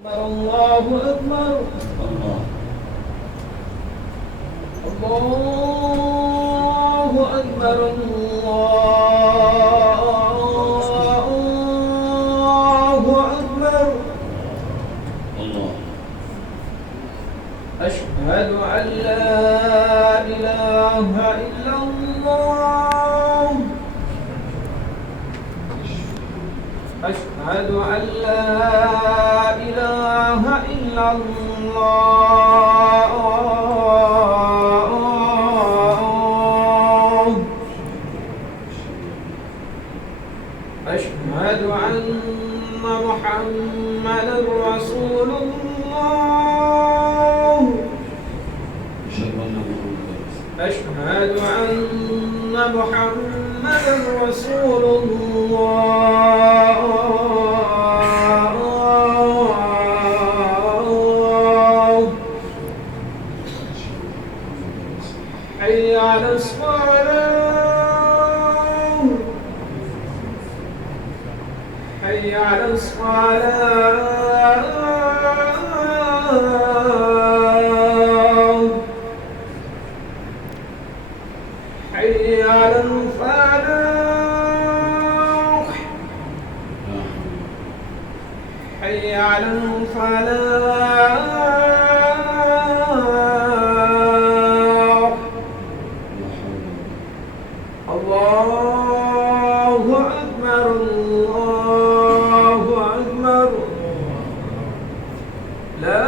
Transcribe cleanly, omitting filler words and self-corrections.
الله أكبر. الله أكبر. الله أكبر. أشهد أن لا إله إلا الله. أشهد أن لا إله إلا الله. أشهد أن محمدا رسول الله. أشهد أن محمدا رسول الله. حي على الصلاة. حي على الصلاة. حي على الفلاح. حي على الفلاح. الله أكبر. الله أكبر. لا